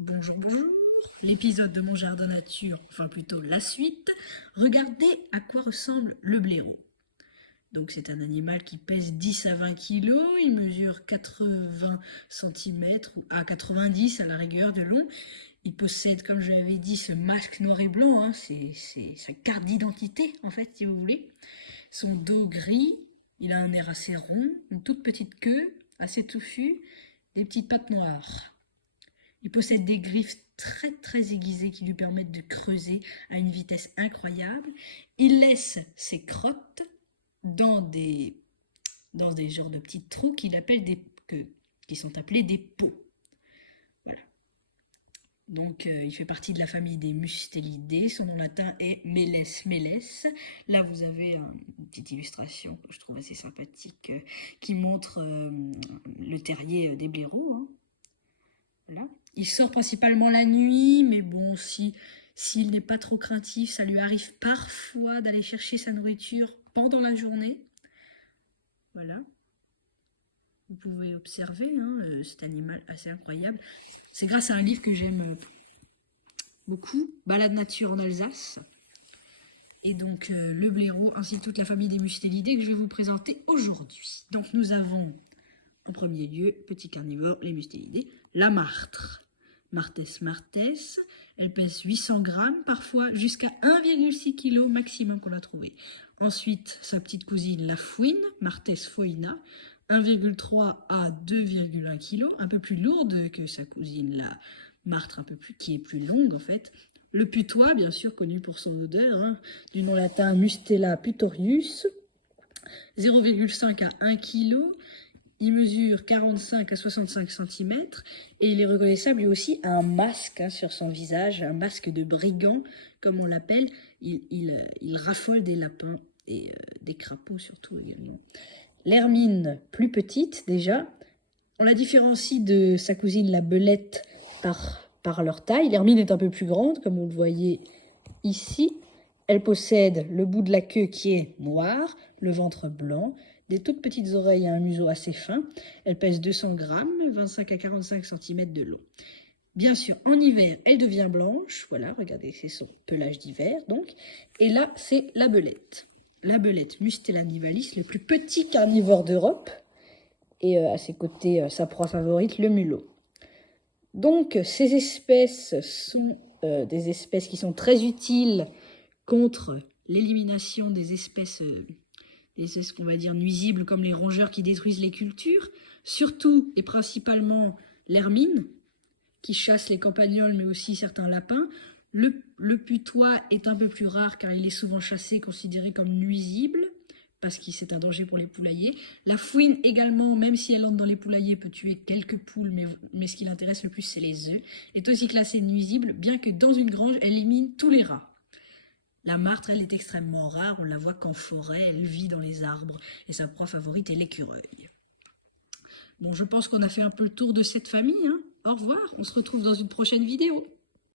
Bonjour, bonjour. L'épisode de Mon Jardin Nature, enfin plutôt la suite. Regardez à quoi ressemble le blaireau. Donc c'est un animal qui pèse 10 à 20 kg, il mesure 80 cm ou à 90 à la rigueur de long. Il possède, comme je l'avais dit, ce masque noir et blanc, hein, c'est sa carte d'identité en fait si vous voulez. Son dos gris, il a un air assez rond, une toute petite queue, assez touffue, des petites pattes noires. Il possède des griffes très aiguisées qui lui permettent de creuser à une vitesse incroyable. Il laisse ses crottes dans des genres de petits trous qui sont appelés des pots. Voilà. Donc il fait partie de la famille des Mustelidae. Son nom latin est Meles meles. Là vous avez une petite illustration que je trouve assez sympathique qui montre le terrier des blaireaux. Hein. Voilà. Il sort principalement la nuit, mais bon, s'il n'est pas trop craintif, ça lui arrive parfois d'aller chercher sa nourriture pendant la journée. Voilà. Vous pouvez observer cet animal assez incroyable. C'est grâce à un livre que j'aime beaucoup, Balade nature en Alsace. Et donc le blaireau ainsi que toute la famille des Mustelidae que je vais vous présenter aujourd'hui. Donc nous avons en premier lieu, petit carnivore, les Mustelidae, la martre. Martes martes, elle pèse 800 grammes, parfois jusqu'à 1,6 kg maximum qu'on a trouvé. Ensuite, sa petite cousine, la fouine, Martes foina, 1,3 à 2,1 kg, un peu plus lourde que sa cousine, la martre, qui est plus longue en fait. Le putois, bien sûr, connu pour son odeur, hein, du nom latin Mustela putorius, 0,5 à 1 kg. Il mesure 45 à 65 cm et il est reconnaissable lui aussi à un masque sur son visage, un masque de brigand comme on l'appelle. Il raffole des lapins et des crapauds surtout également. L'hermine, plus petite déjà, on la différencie de sa cousine la belette par leur taille. L'hermine est un peu plus grande comme vous le voyez ici. Elle possède le bout de la queue qui est noir, le ventre blanc, des toutes petites oreilles et un museau assez fin. Elle pèse 200 grammes, 25 à 45 cm de long. Bien sûr, en hiver, elle devient blanche. Voilà, regardez, c'est son pelage d'hiver, donc. Et là, c'est la belette. La belette Mustela nivalis, le plus petit carnivore d'Europe. Et à ses côtés, sa proie favorite, le mulot. Donc, ces espèces sont des espèces qui sont très utiles contre l'élimination des espèces qu'on va dire nuisibles comme les rongeurs qui détruisent les cultures, surtout et principalement l'hermine qui chasse les campagnols mais aussi certains lapins. Le putois est un peu plus rare car il est souvent chassé, considéré comme nuisible parce que c'est un danger pour les poulaillers. La fouine également, même si elle entre dans les poulaillers, peut tuer quelques poules, mais ce qui l'intéresse le plus c'est les œufs, est aussi classée nuisible bien que dans une grange elle élimine tous les rats. La martre, elle, est extrêmement rare, on la voit qu'en forêt, elle vit dans les arbres, et sa proie favorite est l'écureuil. Bon, je pense qu'on a fait un peu le tour de cette famille, hein. Au revoir, on se retrouve dans une prochaine vidéo.